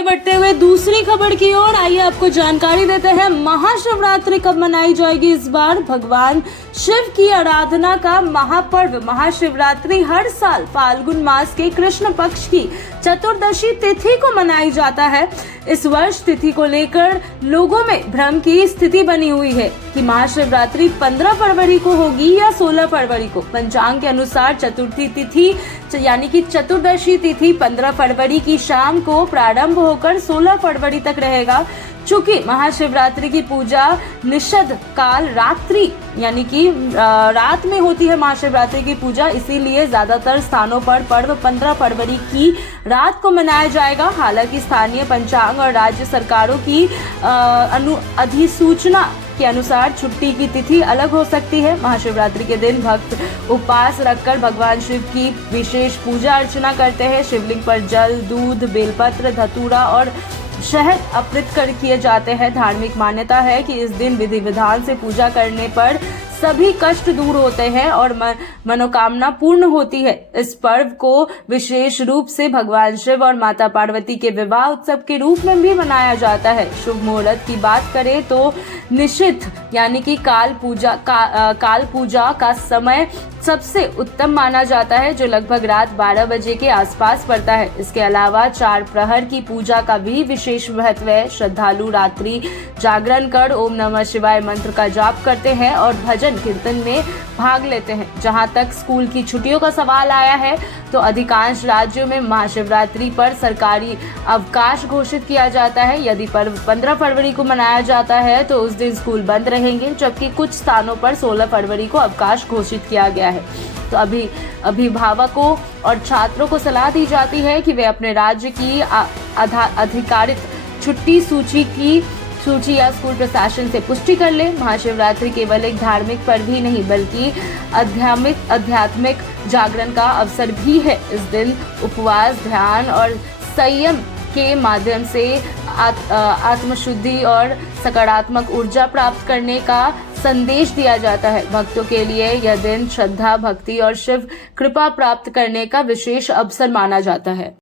आगे बढ़ते हुए दूसरी खबर की ओर आइए आपको जानकारी देते हैं। महाशिवरात्रि कब मनाई जाएगी इस बार? भगवान शिव की आराधना का महापर्व महाशिवरात्रि हर साल फाल्गुन मास के कृष्ण पक्ष की चतुर्दशी तिथि को मनाई जाता है। इस वर्ष तिथि को लेकर लोगों में भ्रम की स्थिति बनी हुई है कि महाशिवरात्रि 15 फरवरी को होगी या 16 फरवरी को। पंचांग के अनुसार चतुर्थी तिथि यानी कि चतुर्दशी तिथि 15 फरवरी की शाम को प्रारंभ होकर 16 फरवरी तक रहेगा। चूंकि महाशिवरात्रि की पूजा निषद काल रात्रि यानी कि रात में होती है महाशिवरात्रि की पूजा, इसीलिए ज्यादातर स्थानों पर पर्व 15 फरवरी की रात को मनाया जाएगा। हालांकि स्थानीय पंचांग और राज्य सरकारों की अधिसूचना के अनुसार छुट्टी की तिथि अलग हो सकती है। महाशिवरात्रि के दिन भक्त उपवास रखकर भगवान शिव की विशेष पूजा अर्चना करते हैं। शिवलिंग पर जल, दूध, बेलपत्र, धतूरा और शहद अर्पित कर किए जाते हैं। धार्मिक मान्यता है कि इस दिन विधि विधान से पूजा करने पर सभी कष्ट दूर होते हैं और मनोकामना पूर्ण होती है। इस पर्व को विशेष रूप से भगवान शिव और माता पार्वती के विवाह उत्सव के रूप में भी मनाया जाता है। शुभ मुहूर्त की बात करें तो निश्चित यानी कि काल पूजा का समय सबसे उत्तम माना जाता है, जो लगभग रात 12 बजे के आसपास पड़ता है। इसके अलावा 4 प्रहर की पूजा का भी विशेष महत्व है। श्रद्धालु रात्रि जागरण कर ओम नमः शिवाय मंत्र का जाप करते हैं और भजन कीर्तन में भाग लेते हैं। जहां तक स्कूल की छुट्टियों का सवाल आया है तो अधिकांश राज्यों में महाशिवरात्रि पर सरकारी अवकाश घोषित किया जाता है। यदि पर्व 15 फरवरी को मनाया जाता है तो उस दिन स्कूल बंद रहेंगे, जबकि कुछ स्थानों पर 16 फरवरी को अवकाश घोषित किया गया है। तो अभिभावकों और छात्रों को सलाह दी जाती है कि वे अपने राज्य की अधिकारित छुट्टी सूची या स्कूल प्रशासन से पुष्टि कर ले। महाशिवरात्रि केवल एक धार्मिक पर्व ही नहीं बल्कि आध्यात्मिक जागरण का अवसर भी है। इस दिन उपवास, ध्यान और संयम के माध्यम से आत्मशुद्धि और सकारात्मक ऊर्जा प्राप्त करने का संदेश दिया जाता है। भक्तों के लिए यह दिन श्रद्धा, भक्ति और शिव कृपा प्राप्त करने का विशेष अवसर माना जाता है।